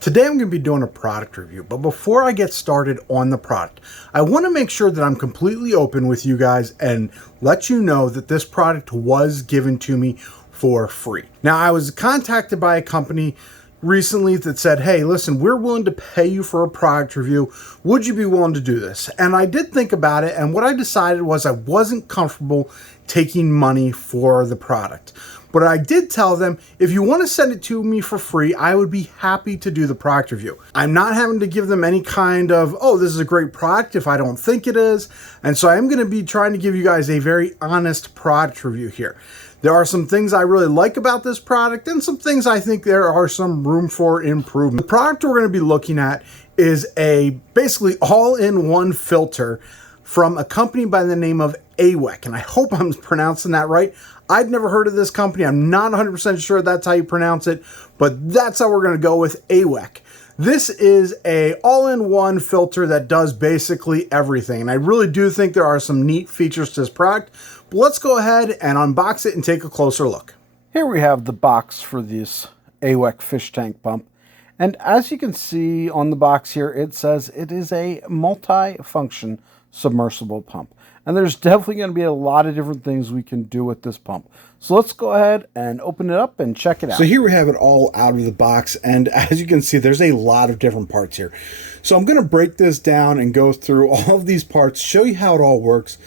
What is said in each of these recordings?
Today I'm going to be doing a product review, but before I get started on the product, I want to make sure that I'm completely open with you guys and let you know that this product was given to me for free. Now, I was contacted by a company recently that said, hey, listen, we're willing to pay you for a product review. Would you be willing to do this? And I did think about it, and what I decided was I wasn't comfortable taking money for the product. But I did tell them, if you want to send it to me for free, I would be happy to do the product review. I'm not having to give them any kind of, oh, this is a great product if I don't think it is. And so I'm going to be trying to give you guys a very honest product review here. There are some things I really like about this product and some things I think there are some room for improvement. The product we're going to be looking at is a basically all-in-one filter from a company by the name of Aiwek, and I hope I'm pronouncing that right. I'd never heard of this company. I'm not 100% sure that's how you pronounce it, but that's how we're going to go with Aiwek. This is a all-in-one filter that does basically everything, and I really do think there are some neat features to this product. But let's go ahead and unbox it and take a closer look. Here we have the box for this Aiwek fish tank pump. And as you can see on the box here, it says it is a multi-function submersible pump. And there's definitely going to be a lot of different things we can do with this pump. So let's go ahead and open it up and check it out. So here we have it all out of the box. And as you can see, there's a lot of different parts here. So I'm going to break this down and go through all of these parts, show you how it all works.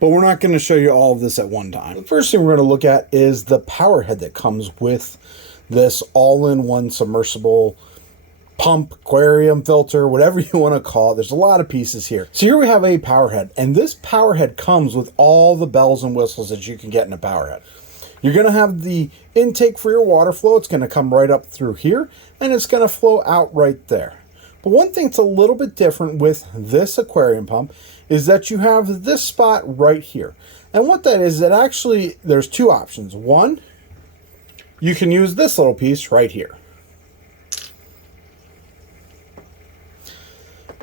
But we're not going to show you all of this at one time. The first thing we're going to look at is the power head that comes with this all-in-one submersible pump, aquarium, filter, whatever you want to call it. There's a lot of pieces here. So here we have a power head, and this power head comes with all the bells and whistles that you can get in a power head. You're going to have the intake for your water flow. It's going to come right up through here, and it's going to flow out right there. But one thing that's a little bit different with this aquarium pump is that you have this spot right here. And what that is, that actually, there's two options. One, you can use this little piece right here.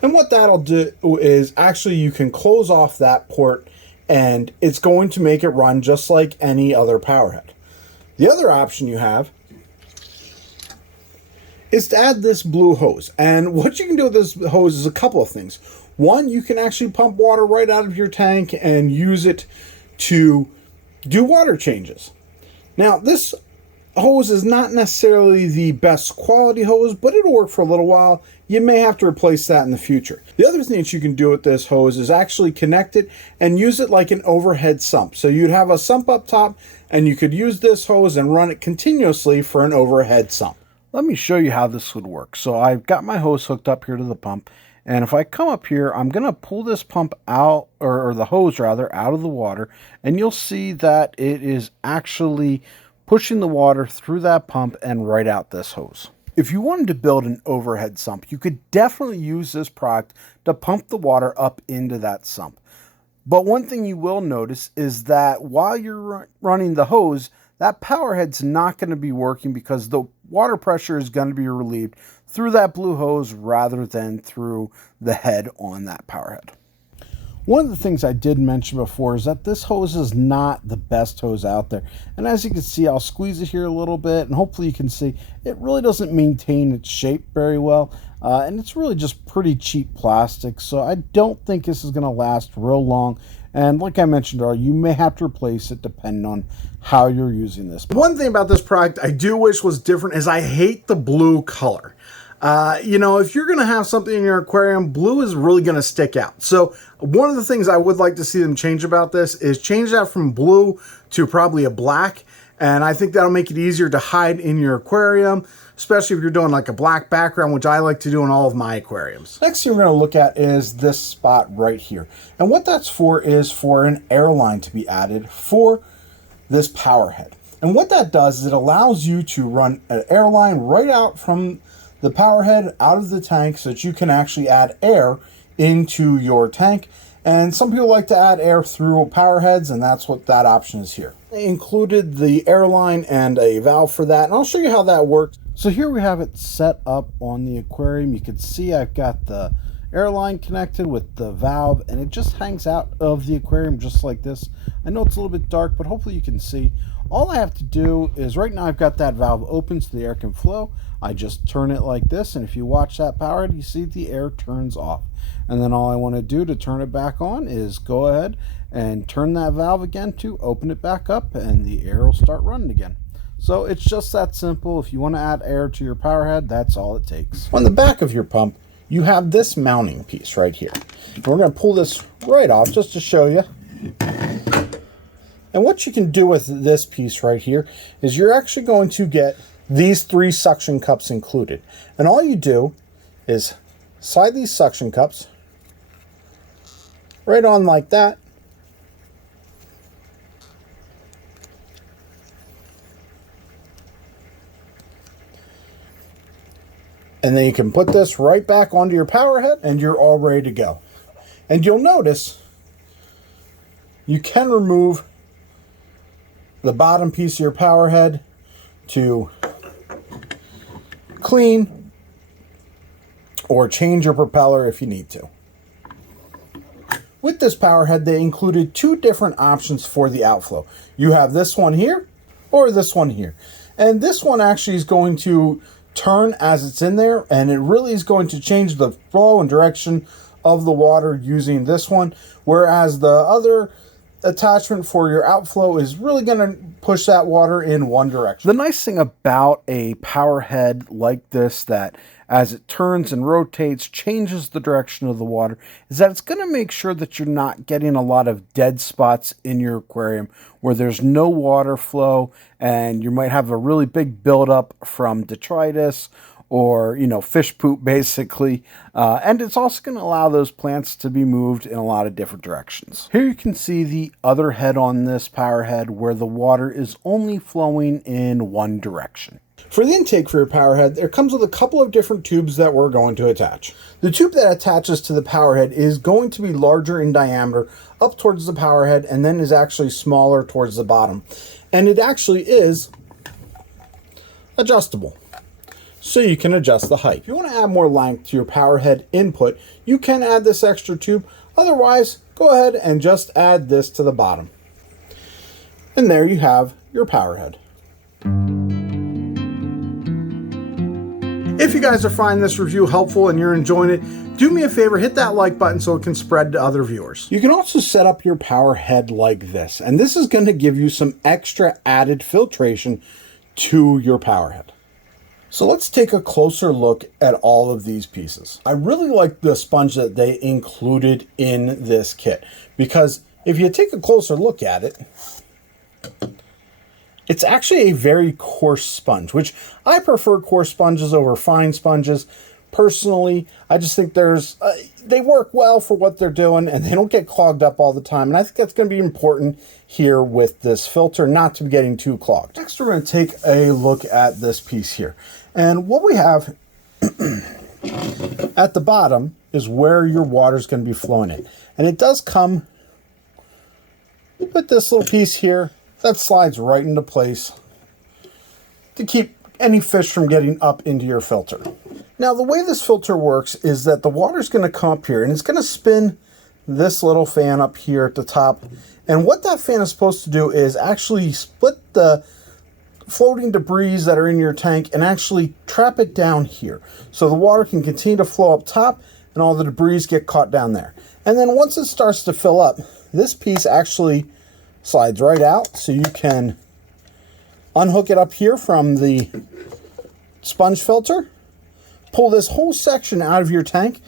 And what that'll do is actually you can close off that port and it's going to make it run just like any other power head. The other option you have is to add this blue hose. And what you can do with this hose is a couple of things. One, you can actually pump water right out of your tank and use it to do water changes. Now, this hose is not necessarily the best quality hose, but it'll work for a little while. You may have to replace that in the future. The other thing that you can do with this hose is actually connect it and use it like an overhead sump. So you'd have a sump up top and you could use this hose and run it continuously for an overhead sump. Let me show you how this would work. So I've got my hose hooked up here to the pump. And if I come up here, I'm going to pull this pump out, or the hose rather, out of the water. And you'll see that it is actually pushing the water through that pump and right out this hose. If you wanted to build an overhead sump, you could definitely use this product to pump the water up into that sump. But one thing you will notice is that while you're running the hose, that power head's not going to be working because the water pressure is going to be relieved through that blue hose rather than through the head on that power head. One of the things I did mention before is that this hose is not the best hose out there. And as you can see, I'll squeeze it here a little bit and hopefully you can see it really doesn't maintain its shape very well. And it's really just pretty cheap plastic. So I don't think this is going to last real long. And like I mentioned earlier, you may have to replace it depending on how you're using this. One thing about this product I do wish was different is I hate the blue color. You know, if you're going to have something in your aquarium, blue is really going to stick out. So one of the things I would like to see them change about this is change that from blue to probably a black. And I think that'll make it easier to hide in your aquarium, especially if you're doing like a black background, which I like to do in all of my aquariums. Next thing we're going to look at is this spot right here. And what that's for is for an airline to be added for this power head. And what that does is it allows you to run an airline right out from the power head out of the tank so that you can actually add air into your tank. And some people like to add air through power heads, and that's what that option is here. They included the airline and a valve for that, and I'll show you how that works. So here we have it set up on the aquarium. You can see I've got the airline connected with the valve, and it just hangs out of the aquarium just like this. I know it's a little bit dark, but hopefully you can see. All I have to do is, right now I've got that valve open so the air can flow. I just turn it like this, and if you watch that power head, you see the air turns off. And then all I want to do to turn it back on is go ahead and turn that valve again to open it back up, and the air will start running again. So it's just that simple. If you want to add air to your power head, that's all it takes. On the back of your pump, you have this mounting piece right here. We're going to pull this right off just to show you. And what you can do with this piece right here is you're actually going to get these 3 suction cups included. And all you do is slide these suction cups right on like that. And then you can put this right back onto your power head and you're all ready to go. And you'll notice you can remove the bottom piece of your power head to clean or change your propeller if you need to. With this power head, they included 2 different options for the outflow. You have this one here or this one here. And this one actually is going to turn as it's in there, and it really is going to change the flow and direction of the water using this one, whereas the other attachment for your outflow is really going to push that water in one direction. The nice thing about a power head like this, that as it turns and rotates, changes the direction of the water, is that it's going to make sure that you're not getting a lot of dead spots in your aquarium where there's no water flow, and you might have a really big buildup from detritus or, fish poop, basically. And it's also going to allow those plants to be moved in a lot of different directions. Here you can see the other head on this power head where the water is only flowing in one direction. For the intake for your power head, there comes with a couple of different tubes that we're going to attach. The tube that attaches to the power head is going to be larger in diameter up towards the power head, and then is actually smaller towards the bottom. And it actually is adjustable, so you can adjust the height. If you want to add more length to your power head input, you can add this extra tube. Otherwise, go ahead and just add this to the bottom. And there you have your power head. If you guys are finding this review helpful and you're enjoying it, do me a favor, hit that like button so it can spread to other viewers. You can also set up your power head like this, and this is going to give you some extra added filtration to your power head. So let's take a closer look at all of these pieces. I really like the sponge that they included in this kit, because if you take a closer look at it, it's actually a very coarse sponge, which I prefer coarse sponges over fine sponges. Personally, I just think they work well for what they're doing, and they don't get clogged up all the time. And I think that's going to be important here with this filter, not to be getting too clogged. Next, we're going to take a look at this piece here. And what we have at the bottom is where your water is going to be flowing in. And it does come with this little piece here that slides right into place to keep any fish from getting up into your filter. Now, the way this filter works is that the water is going to come up here and it's going to spin this little fan up here at the top. And what that fan is supposed to do is actually split the floating debris that are in your tank and actually trap it down here, so the water can continue to flow up top and all the debris get caught down there. And then once it starts to fill up, this piece actually slides right out, so you can unhook it up here from the sponge filter, pull this whole section out of your tank,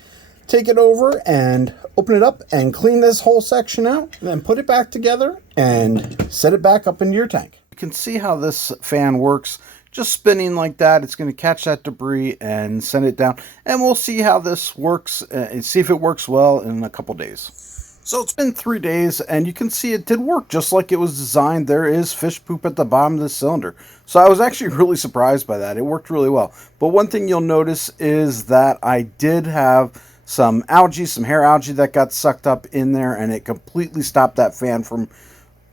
take it over and open it up and clean this whole section out, and then put it back together and set it back up into your tank. You can see how this fan works. Just spinning like that, it's going to catch that debris and send it down. And we'll see how this works and see if it works well in a couple days. So it's been 3 days, and you can see it did work just like it was designed. There is fish poop at the bottom of the cylinder. So I was actually really surprised by that. It worked really well. But one thing you'll notice is that I did have some algae, some hair algae that got sucked up in there, and it completely stopped that fan from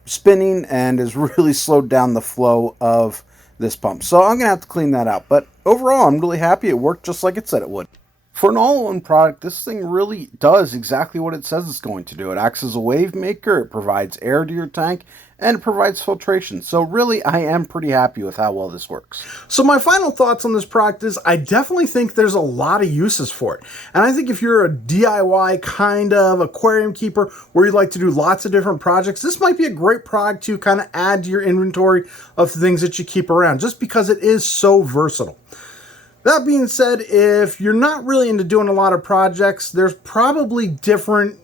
spinning and has really slowed down the flow of this pump. So I'm going to have to clean that out. But overall, I'm really happy. It worked just like it said it would. For an all-in-one product, this thing really does exactly what it says it's going to do. It acts as a wave maker, it provides air to your tank, and it provides filtration. So really, I am pretty happy with how well this works. So my final thoughts on this product is I definitely think there's a lot of uses for it. And I think if you're a DIY kind of aquarium keeper where you'd like to do lots of different projects, this might be a great product to kind of add to your inventory of things that you keep around, just because it is so versatile. That being said, if you're not really into doing a lot of projects, there's probably different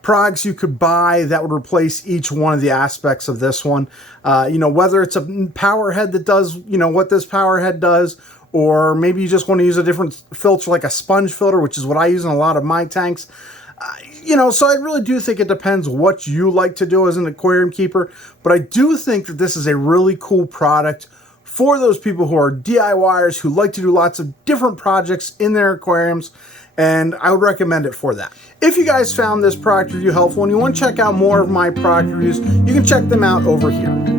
products you could buy that would replace each one of the aspects of this one. Whether it's a power head that does, what this power head does, or maybe you just want to use a different filter like a sponge filter, which is what I use in a lot of my tanks. So I really do think it depends what you like to do as an aquarium keeper, but I do think that this is a really cool product for those people who are DIYers who like to do lots of different projects in their aquariums, and I would recommend it for that. If you guys found this product review helpful and you want to check out more of my product reviews, you can check them out over here.